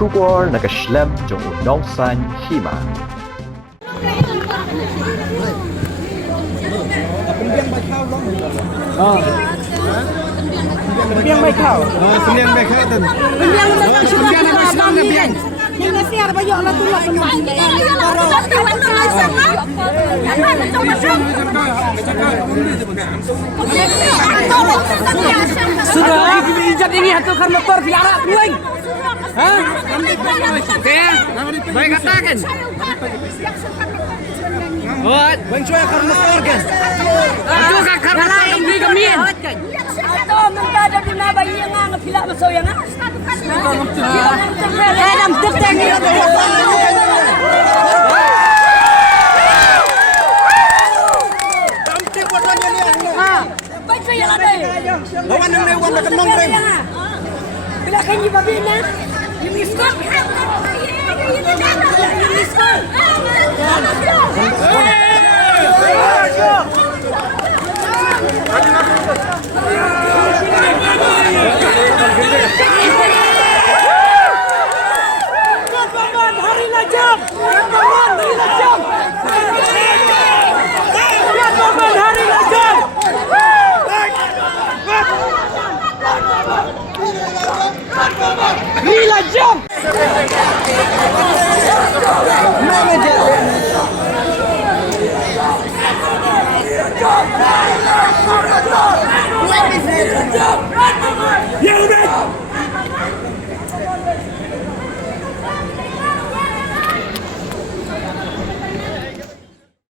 bersyukur nak Islam jong undang san hima. Biang baik kau. Sembiang baik kau tu. Biang baik sembiang nak Islam ke biang. Yang nasi ada banyak lah tu lah semua. Sudah, ijat ini hatu kan motor piara tuing. Hah? Okey. Baik katakan. Oh, bang cuy kan motor kan. Itu kan motor kami kemien. Atau minta ada di mana bayi yang ngah pilak masuk yang ngah. Adam tetap ni. Baik saya lah deh. Lawan yang lewat nak kenong rem. Bila kini babi na, ini skor. Ini skor. Gila jam. Ya udah.